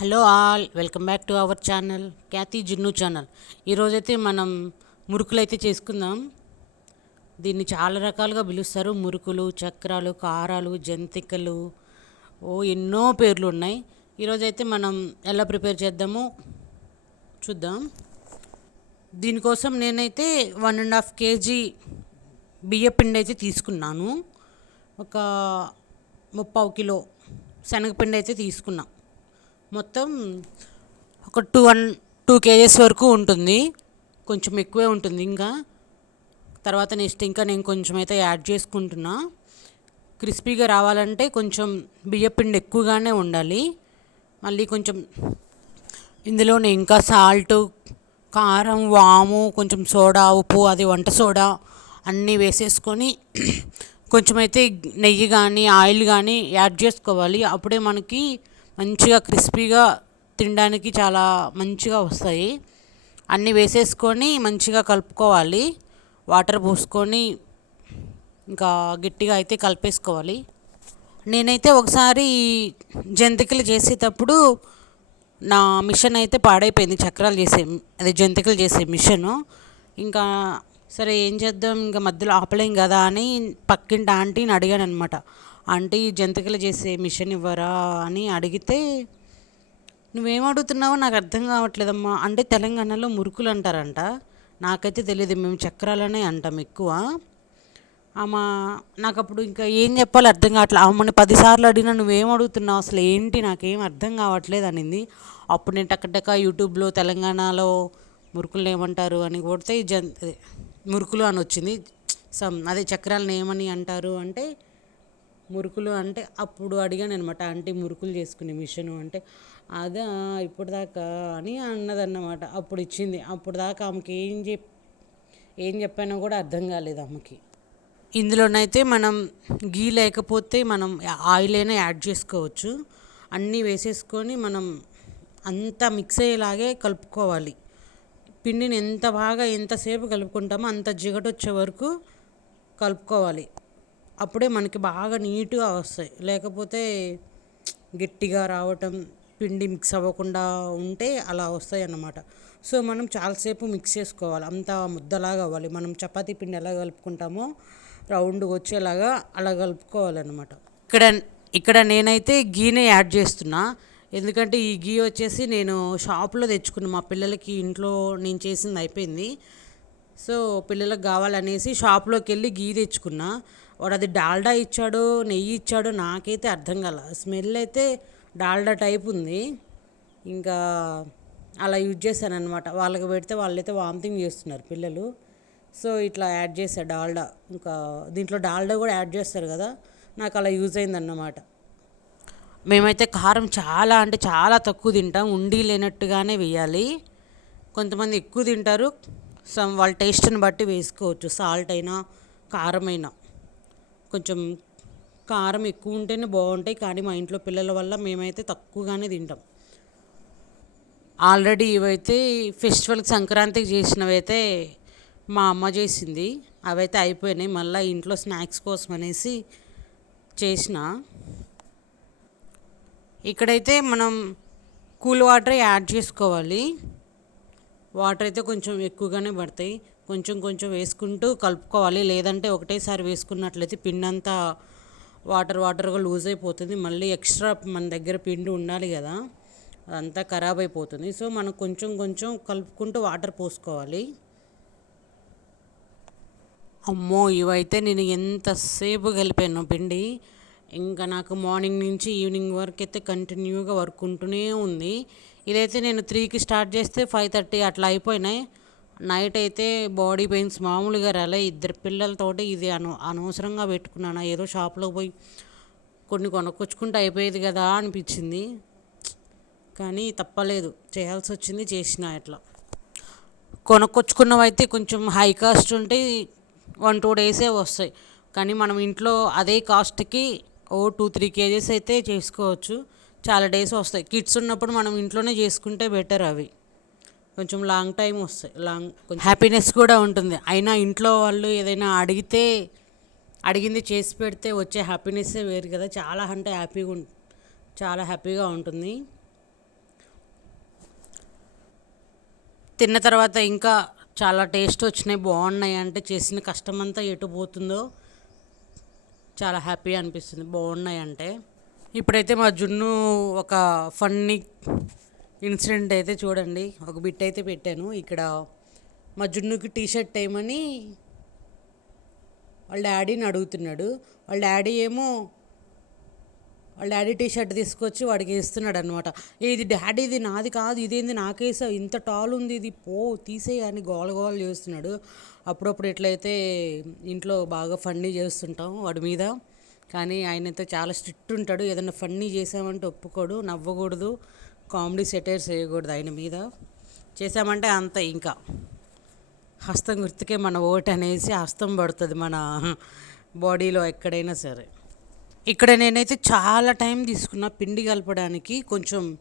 Hello all welcome back to our channel Khyathi Jinnu channel. ఈరోజైతే మనం మురుకులు అయితే చేసుకుందాం. దీన్ని చాలా రకాలుగా పిలుస్తారు. మురుకులు చక్రాలు కారాలు జంతికలు ఓ ఎన్నో పేర్లు ఉన్నాయి. ఈరోజైతే మనం ఎలా ప్రిపేర్ చేద్దామో చూద్దాం. దీనికోసం నేనైతే వన్ అండ్ హాఫ్ కేజీ బియ్యపిండి అయితే తీసుకున్నాను. ఒక ముప్పావు కిలో శనగపిండి అయితే తీసుకున్నాను మొత్తం ఒక టూ వన్ టూ కేజెస్ వరకు ఉంటుంది. కొంచెం ఎక్కువే ఉంటుంది ఇంకా. తర్వాత నెక్స్ట్ ఇంకా నేను కొంచెం అయితే యాడ్ చేసుకుంటున్నా. క్రిస్పీగా రావాలంటే కొంచెం బియ్యపిండి ఎక్కువగానే ఉండాలి. మళ్ళీ కొంచెం ఇందులోనే ఇంకా సాల్ట్ కారం వాము కొంచెం సోడా ఉప్పు అది వంట సోడా అన్నీ వేసేసుకొని కొంచెం అయితే నెయ్యి కానీ ఆయిల్ కానీ యాడ్ చేసుకోవాలి. అప్పుడే మనకి మంచిగా క్రిస్పీగా తినడానికి చాలా మంచిగా వస్తాయి. అన్నీ వేసేసుకొని మంచిగా కలుపుకోవాలి. వాటర్ పోసుకొని ఇంకా గట్టిగా అయితే కలిపేసుకోవాలి. నేనైతే ఒకసారి జంతికలు చేసేటప్పుడు నా మిషన్ అయితే పాడైపోయింది. చక్రాలు చేసే అదే జంతికలు చేసే మిషను. ఇంకా సరే ఏం చేద్దాం ఇంకా మధ్యలో ఆపలేం కదా అని పక్కింటి ఆంటీని అడిగాను అనమాట ఆంటీ జంతికలు చేసే మిషన్ ఇవ్వరా అని అడిగితే నువ్వేం అడుగుతున్నావో నాకు అర్థం కావట్లేదమ్మా. అంటే తెలంగాణలో మురుకులు అంటారంట. నాకైతే తెలియదు మేము చక్రాలనే అంటాం ఎక్కువ. ఆమె నాకు అప్పుడు ఇంకా ఏం చెప్పాలో అర్థం కావట్లేదు ఆమెను పదిసార్లు అడిగినా నువ్వేం అడుగుతున్నావు అసలు ఏంటి? నాకేం అర్థం కావట్లేదు అనింది. అప్పుడు నేను టక్కటక్క యూట్యూబ్లో తెలంగాణలో మురుకులు ఏమంటారు అని కొడితే జన్ మురుకులు అని వచ్చింది. సమ్ అదే చక్రాలను ఏమని అంటారు అంటే మురుకులు అంటే అప్పుడు అడిగాను అనమాట ఆంటీ మురుకులు చేసుకునే మిషను అంటే అదా ఇప్పుడు దాకా అని అన్నదన్నమాట. అప్పుడు ఇచ్చింది. అప్పుడు దాకా ఆమెకి ఏం చెప్ ఏం చెప్పానో కూడా అర్థం కాలేదు ఆమెకి. ఇందులోనైతే మనం గీ లేకపోతే మనం ఆయిల్ అయినా యాడ్ చేసుకోవచ్చు. అన్నీ వేసేసుకొని మనం అంతా మిక్స్ అయ్యేలాగే కలుపుకోవాలి. పిండిని ఎంత బాగా ఎంతసేపు కలుపుకుంటామో అంత జిగట వచ్చే వరకు కలుపుకోవాలి. అప్పుడే మనకి బాగా నీట్గా వస్తాయి. లేకపోతే గట్టిగా రావటం పిండి మిక్స్ అవ్వకుండా ఉంటే అలా వస్తాయి అన్నమాట సో మనం చాలాసేపు మిక్స్ చేసుకోవాలి. అంత ముద్దలాగా అవ్వాలి. మనం చపాతీ పిండి ఎలా కలుపుకుంటామో రౌండ్ వచ్చేలాగా అలా కలుపుకోవాలన్నమాట. ఇక్కడ ఇక్కడ నేనైతే గీనే యాడ్ చేస్తున్నా. ఎందుకంటే ఈ గీ వచ్చేసి నేను షాప్లో తెచ్చుకున్నా మా పిల్లలకి ఇంట్లో నేను చేసింది అయిపోయింది. సో పిల్లలకు కావాలనేసి షాప్లోకి వెళ్ళి గీ తెచ్చుకున్నా. వాడు అది డాల్డా ఇచ్చాడో నెయ్యి ఇచ్చాడో నాకైతే అర్థం కాల. స్మెల్ అయితే డాల్డా టైప్ ఉంది. ఇంకా అలా యూజ్ చేశాను అనమాట వాళ్ళకి పెడితే వాళ్ళైతే వామిటింగ్ చేస్తున్నారు పిల్లలు. సో ఇట్లా యాడ్ చేశా డాల్డా. ఇంకా దీంట్లో డాల్డా కూడా యాడ్ చేస్తారు కదా నాకు అలా యూజ్ అయిందన్నమాట. మేమైతే కారం చాలా అంటే చాలా తక్కువ తింటాం. ఉండి లేనట్టుగానే వేయాలి. కొంతమంది ఎక్కువ తింటారు. సమ్ వాళ్ళ టేస్ట్ని బట్టి వేసుకోవచ్చు. సాల్ట్ అయినా కారం అయినా. కొంచెం కారం ఎక్కువ ఉంటేనే బాగుంటాయి. కానీ మా ఇంట్లో పిల్లల వల్ల మేమైతే తక్కువగానే తింటాం. ఆల్రెడీ ఇవైతే ఫెస్టివల్కి సంక్రాంతికి చేసినవైతే మా అమ్మ చేసింది. అవైతే అయిపోయినాయి. మళ్ళీ ఇంట్లో స్నాక్స్ కోసం అనేసి చేసిన. ఇక్కడైతే మనం కూల్ వాటర్ యాడ్ చేసుకోవాలి. వాటర్ అయితే కొంచెం ఎక్కువగానే పడతాయి. కొంచెం కొంచెం వేసుకుంటూ కలుపుకోవాలి. లేదంటే ఒకటేసారి వేసుకున్నట్లయితే పిండి అంతా వాటర్ వాటర్గా లూజ్ అయిపోతుంది. మళ్ళీ ఎక్స్ట్రా మన దగ్గర పిండి ఉండాలి కదా అదంతా ఖరాబ్ అయిపోతుంది. సో మనం కొంచెం కొంచెం కలుపుకుంటూ వాటర్ పోసుకోవాలి. అమ్మో! ఇవైతే నేను ఎంతసేపు కలిపాను పిండి. ఇంకా నాకు మార్నింగ్ నుంచి ఈవినింగ్ వరకు అయితే కంటిన్యూగా వర్క్ ఉంటూనే ఉంది. ఇదైతే నేను త్రీకి స్టార్ట్ చేస్తే ఫైవ్ థర్టీ అట్లా అయిపోయినాయి. నైట్ అయితే బాడీ పెయిన్స్ మామూలుగా రాలే. ఇద్దరు పిల్లలతోటి ఇది అను అనవసరంగా పెట్టుకున్నాను. ఏదో షాప్లో పోయి కొన్ని కొనుక్కొచ్చుకుంటే అయిపోయేది కదా అనిపించింది. కానీ తప్పలేదు. చేయాల్సి వచ్చింది చేసిన ఇట్లా కొనుక్కొచ్చుకున్నవైతే కొంచెం హై కాస్ట్ ఉంటే వన్ టూ డేసే వస్తాయి. కానీ మనం ఇంట్లో అదే కాస్ట్కి ఓ టూ త్రీ కేజెస్ అయితే చేసుకోవచ్చు. చాలా డేస్ వస్తాయి. కిడ్స్ ఉన్నప్పుడు మనం ఇంట్లోనే చేసుకుంటే బెటర్ అవి. కొంచెం లాంగ్ టైం వస్తాయి. లాంగ్ కొంచెం హ్యాపీనెస్ కూడా ఉంటుంది. అయినా ఇంట్లో వాళ్ళు ఏదైనా అడిగితే అడిగింది చేసి పెడితే వచ్చే హ్యాపీనెస్సే వేరు కదా. చాలా అంటే హ్యాపీగా ఉంటుంది చాలా హ్యాపీగా ఉంటుంది. తిన్న తర్వాత ఇంకా చాలా టేస్ట్ వచ్చినాయి బాగున్నాయి అంటే చేసిన కష్టం అంతా ఎటు పోతుందో చాలా హ్యాపీ అనిపిస్తుంది. బాగున్నాయి అంటే. ఇప్పుడైతే మా జున్ను ఒక ఫన్నీ ఇన్సిడెంట్ అయితే చూడండి. ఒక బిట్ అయితే పెట్టాను. ఇక్కడ మా జున్నుకి టీ షర్ట్ వేయమని వాళ్ళ డాడీని అడుగుతున్నాడు. వాళ్ళ డాడీ ఏమో వాళ్ళ డాడీ టీ షర్ట్ తీసుకొచ్చి వాడికి వేస్తున్నాడు అనమాట ఇది డాడీ ఇది నాది కాదు ఇదేంది నాకేసా ఇంత టాల్ ఉంది ఇది పో తీసేయని అని గోల చేస్తున్నాడు. అప్పుడప్పుడు ఎట్లయితే ఇంట్లో బాగా ఫన్నీ చేస్తుంటాం వాడి మీద. కానీ ఆయనతో చాలా స్ట్రిక్ట్ ఉంటాడు. ఏదైనా ఫన్నీ చేసామంటే ఒప్పుకోడు నవ్వకూడదు. కామెడీ సెటైర్స్ చేయకూడదు ఆయన మీద. చేసామంటే అంత ఇంకా. హస్తం గుర్తుకే మన ఓటు అనేసి హస్తం పడుతుంది మన బాడీలో ఎక్కడైనా సరే. ఇక్కడ నేనైతే చాలా టైం తీసుకున్నా పిండి కలపడానికి. కొంచెం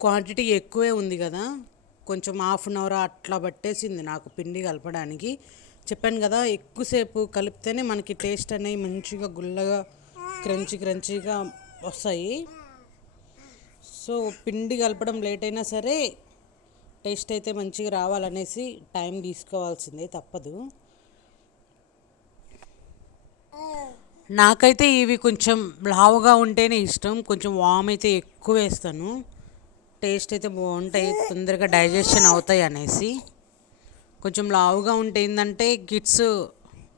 క్వాంటిటీ ఎక్కువే ఉంది కదా. కొంచెం హాఫ్ అన్ అవర్ అట్లా పట్టేసింది నాకు పిండి కలపడానికి. చెప్పాను కదా ఎక్కువసేపు కలిపితేనే మనకి టేస్ట్ అనేవి మంచిగా గుల్లగా క్రంచి క్రంచీగా వస్తాయి. సో పిండి కలపడం లేట్ అయినా సరే టేస్ట్ అయితే మంచిగా రావాలనేసి టైం తీసుకోవాల్సిందే తప్పదు. నాకైతే ఇవి కొంచెం లావుగా ఉంటేనే ఇష్టం కొంచెం వామ్ అయితే ఎక్కువ వేస్తాను. టేస్ట్ అయితే బాగుంటాయి తొందరగా డైజెషన్ అవుతాయి అనేసి. కొంచెం లావుగా ఉంటే ఏంటంటే కిడ్స్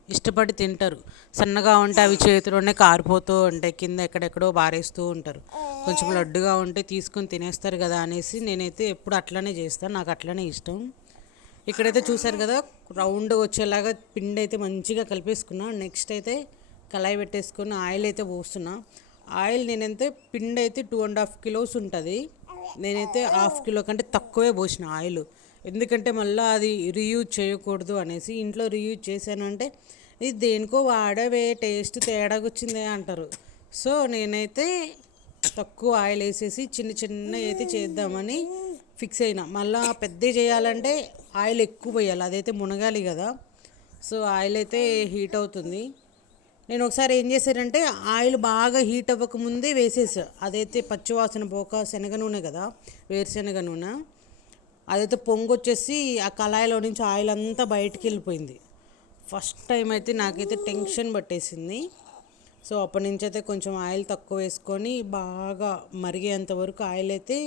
ఇష్టపడి తింటారు. సన్నగా ఉంటే అవి చేతిలోనే కారిపోతూ ఉంటాయి. కింద ఎక్కడెక్కడో బారేస్తూ ఉంటారు. కొంచెం లడ్డుగా ఉంటే తీసుకొని తినేస్తారు కదా అనేసి నేనైతే ఎప్పుడు అట్లనే చేస్తాను. నాకు అట్లనే ఇష్టం. ఇక్కడైతే చూసారు కదా రౌండ్ వచ్చేలాగా పిండి అయితే మంచిగా కలిపేసుకున్నా. నెక్స్ట్ అయితే కళాయి పెట్టేసుకొని ఆయిల్ అయితే పోస్తున్నా. ఆయిల్ నేనైతే పిండి అయితే టూ అండ్ హాఫ్ కిలోస్ ఉంటుంది. నేనైతే హాఫ్ కిలో కంటే తక్కువే పోసిన ఆయిల్. ఎందుకంటే మళ్ళీ అది రీయూజ్ చేయకూడదు అనేసి ఇంట్లో రీయూజ్ చేశానంటే ఇది దేనికో వాడవే టేస్ట్ తేడాగా వచ్చిందే అంటారు. సో నేనైతే తక్కువ ఆయిల్ వేసేసి చిన్న చిన్న అయితే చేద్దామని ఫిక్స్ అయినా. మళ్ళీ పెద్ద చేయాలంటే ఆయిల్ ఎక్కువ పోయాలి అదైతే మునగాలి కదా. సో ఆయిల్ అయితే హీట్ అవుతుంది. నేను ఒకసారి ఏం చేశానంటే ఆయిల్ బాగా హీట్ అవ్వకముందే వేసేసా. అదైతే పచ్చివాసన పోక శనగ నూనె కదా వేరుశనగ నూనె. అదైతే పొంగు వచ్చేసి ఆ కళాయిలో నుంచి ఆయిల్ అంతా బయటికి వెళ్ళిపోయింది. ఫస్ట్ టైం అయితే నాకైతే టెన్షన్ పట్టేసింది. సో అప్పటి నుంచి అయితే కొంచెం ఆయిల్ తక్కువ వేసుకొని బాగా మరిగేంత వరకు ఆయిల్ అయితే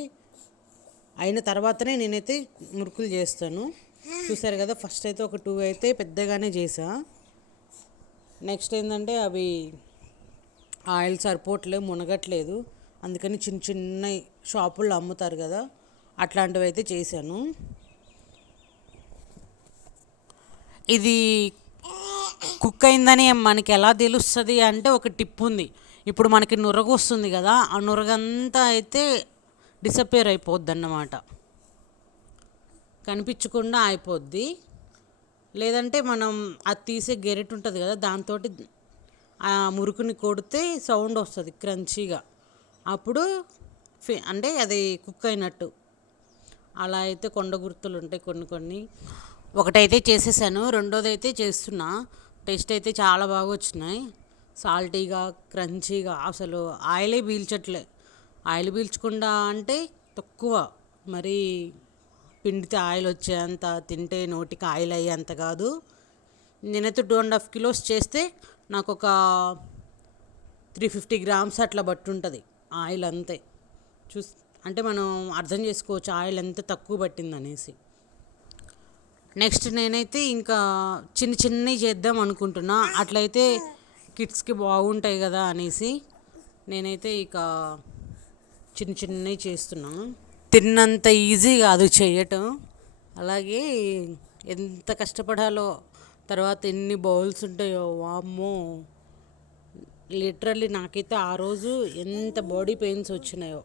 అయిన తర్వాతనే నేనైతే మురుకులు చేస్తాను. చూసారు కదా ఫస్ట్ అయితే ఒక టూ అయితే పెద్దగానే చేసా. నెక్స్ట్ ఏంటంటే అవి ఆయిల్ సరిపోవట్లేదు మునగట్లేదు. అందుకని చిన్న చిన్న షాపుల్లో అమ్ముతారు కదా అట్లాంటివి అయితే చేశాను. ఇది కుక్ అయిందని మనకి ఎలా తెలుస్తుంది అంటే ఒక టిప్ ఉంది. ఇప్పుడు మనకి నురగ వస్తుంది కదా ఆ నురగంతా అయితే డిసప్పేర్ అయిపోద్ది అన్నమాట కనిపించకుండా అయిపోద్ది. లేదంటే మనం అది తీసే గెరెట్ ఉంటుంది కదా దాంతో ఆ మురుకుని కొడితే సౌండ్ వస్తుంది క్రంచీగా. అప్పుడు అంటే అది కుక్ అయినట్టు. అలా అయితే కొండ గుర్తులు ఉంటాయి కొన్ని కొన్ని. ఒకటైతే చేసేసాను రెండోది అయితే చేస్తున్నా. టేస్ట్ అయితే చాలా బాగా వచ్చినాయి సాల్టీగా క్రంచీగా అసలు ఆయిలే పీల్చట్లే. ఆయిల్ పీల్చకుండా అంటే తక్కువ. మరి పిండితే ఆయిల్ వచ్చేంత తింటే నోటికి ఆయిల్ అయ్యేంత కాదు. నేనైతే టూ అండ్ హాఫ్ కిలోస్ చేస్తే నాకు ఒక త్రీ ఫిఫ్టీ గ్రామ్స్ అట్లా బట్టి ఉంటుంది ఆయిల్ అంతే. చూస్ అంటే మనం అర్థం చేసుకోవచ్చు ఆయిల్ ఎంత తక్కువ పట్టింది అనేసి నెక్స్ట్ నేనైతే ఇంకా చిన్న చిన్నవి చేద్దాం అనుకుంటున్నా. అట్లయితే కిడ్స్కి బాగుంటాయి కదా అనేసి నేనైతే ఇక చిన్న చిన్నవి చేస్తున్నాను తిన్నంత ఈజీ కాదు చేయటం. అలాగే ఎంత కష్టపడాలో తర్వాత ఎన్ని బౌల్స్ ఉంటాయో వామ్మో! లిటరల్లీ నాకైతే ఆ రోజు ఎంత బాడీ పెయిన్స్ వచ్చినాయో.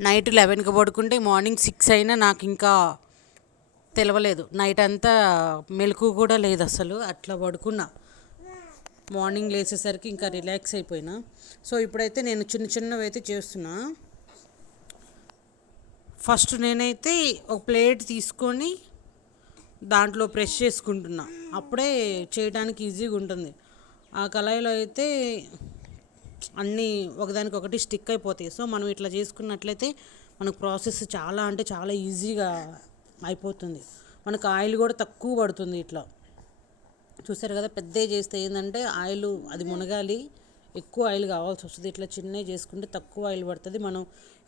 నైట్ లెవెన్కి పడుకుంటే మార్నింగ్ సిక్స్ అయినా నాకు ఇంకా తెలవలేదు. నైట్ అంతా మెలకు కూడా లేదు అసలు అట్లా పడుకున్నా. మార్నింగ్ లేచేసరికి ఇంకా రిలాక్స్ అయిపోయినా. సో ఇప్పుడైతే నేను చిన్న చిన్నవి అయితే చేస్తున్నా. ఫస్ట్ నేనైతే ఒక ప్లేట్ తీసుకొని దాంట్లో ప్రెస్ చేసుకుంటున్నా. అప్పుడే చేయడానికి ఈజీగా ఉంటుంది. ఆ కళాయిలో అయితే అన్నీ ఒకదానికి ఒకటి స్టిక్ అయిపోతాయి. సో మనం ఇట్లా చేసుకున్నట్లయితే మనకు ప్రాసెస్ చాలా అంటే చాలా ఈజీగా అయిపోతుంది. మనకు ఆయిల్ కూడా తక్కువ పడుతుంది ఇట్లా. చూసారు కదా పెద్దవి చేస్తే ఏంటంటే ఆయిల్ అది మునగాలి ఎక్కువ ఆయిల్ కావాల్సి వస్తుంది. ఇట్లా చిన్నవి చేసుకుంటే తక్కువ ఆయిల్ పడుతుంది. మనం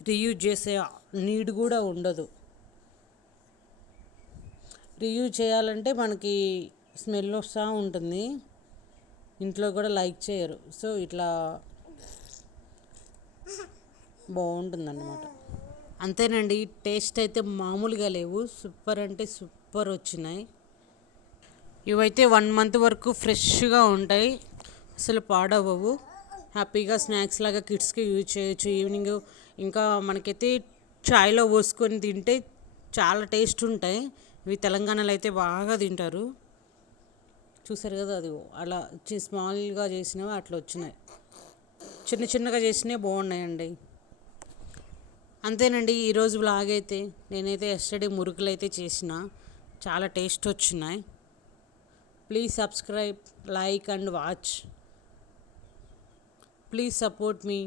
రీయూజ్ చేసే నీడ్ కూడా ఉండదు. రీయూజ్ చేయాలంటే మనకి స్మెల్ వస్తూ ఉంటుంది. ఇంట్లో కూడా లైక్ చేయరు. సో ఇట్లా బాగుంటుంది అన్నమాట అంతేనండి టేస్ట్ అయితే మామూలుగా లేవు. సూపర్ అంటే సూపర్ వచ్చినాయి. ఇవైతే వన్ మంత్ వరకు ఫ్రెష్గా ఉంటాయి. అసలు పాడవవు హ్యాపీగా స్నాక్స్ లాగా కిడ్స్కి యూజ్ చేయొచ్చు. ఈవినింగ్ ఇంకా మనకైతే చాయ్లో పోసుకొని తింటే చాలా టేస్ట్ ఉంటాయి. ఇవి తెలంగాణలో అయితే బాగా తింటారు. చూసారు కదా అది అలా స్మాల్గా చేసినవి అట్లా వచ్చినాయి. చిన్న చిన్నగా చేసినవి బాగున్నాయండి. అంతేనండి ఈరోజు బ్లాగ్ అయితే నేనైతే ఎస్టర్డే మురుకులు అయితే చేసిన. చాలా టేస్ట్ వచ్చినాయి. Please subscribe like and watch please support me